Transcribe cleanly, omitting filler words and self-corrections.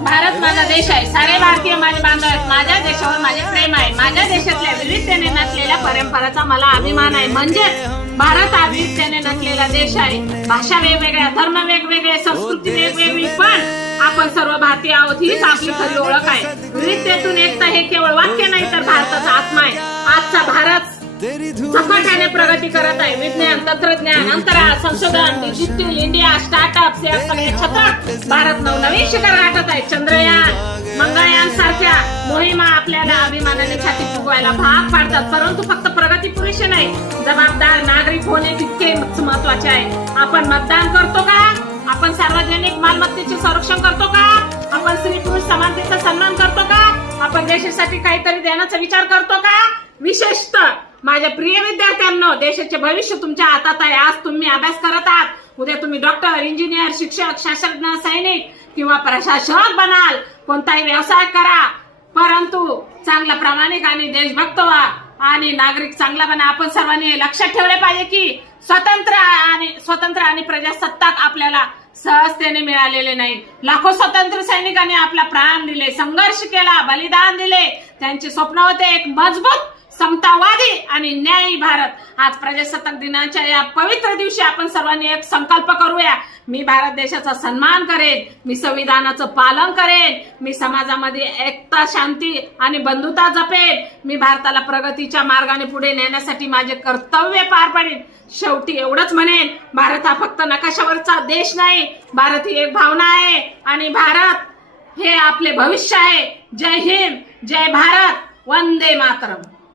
भारत माझा देश आहे. सारे भारतीय माझे बांधव आहेत. माझ्या देशावर माझे प्रेम आहे. माझ्या देशातल्या विविधतेने नसलेल्या परंपराचा मला अभिमान आहे. म्हणजे भारत हा विविधतेने नसलेला देश आहे. भाषा वेगवेगळ्या, धर्म वेगवेगळे, संस्कृती वेगवेगळी, पण आपण सर्व भारतीय आहोत हीच आपली खरी ओळख आहे. विविधतेतून एकता हे केवळ वाक्य नाही तर भारताचा आत्मा आहे. आजचा भारत झपाट्याने प्रगती करत आहे. विज्ञान, तंत्रज्ञान, अंतराळ, संशोधन, डिजिटल इंडिया, स्टार्टअप या सगळ्या क्षेत्रात भारत नवनवीन शिखर गाठत आहे. चंद्रयान, मंगळयान सारख्या मोहिमा आपल्याला अभिमानाने छाती फुगवायला भाग पाडतात. परंतु फक्त प्रगती पुरेशी नाही, जबाबदार नागरिक होणे तितकेच महत्वाचे आहे. आपण मतदान करतो का? आपण सार्वजनिक मालमत्तेचे संरक्षण करतो का? आपण स्त्री पुरुष समानतेचा सन्मान करतो का? आपण देशासाठी काहीतरी देण्याचा विचार करतो का? विशेषतः माझ्या प्रिय विद्यार्थ्यांनो, देशाचे भविष्य तुमच्या हातात आहे. आज तुम्ही अभ्यास करत आहात, उद्या तुम्ही डॉक्टर, इंजिनियर, शिक्षक, शास्त्रज्ञ, सैनिक किंवा प्रशासक बनाल. कोणताही व्यवसाय करा, परंतु चांगला, प्रामाणिक आणि देशभक्त व्हा आणि नागरिक चांगला बना. आपण सर्वांनी लक्षात ठेवले पाहिजे की स्वतंत्र आणि प्रजासत्ताक आपल्याला सहजतेने मिळालेले नाही. लाखो स्वतंत्र सैनिकांनी आपला प्राण दिले, संघर्ष केला, बलिदान दिले. त्यांचे स्वप्न होते एक मजबूत, समतावादी आणि न्यायी भारत. आज प्रजासत्ताक दिनाच्या या पवित्र दिवशी आपण सर्वांनी एक संकल्प करूया. मी भारत देशाचा सन्मान करेन, मी संविधानाचं पालन करेन, मी समाजामध्ये एकता, शांती आणि बंधुता जपेन, मी भारताला प्रगतीच्या मार्गाने पुढे नेण्यासाठी माझे कर्तव्य पार पाडेन. शेवटी एवढंच म्हणेन, भारत हा फक्त नकाशावरचा देश नाही, भारत ही एक भावना आहे आणि भारत हे आपले भविष्य आहे. जय हिंद, जय भारत, वंदे मातरम.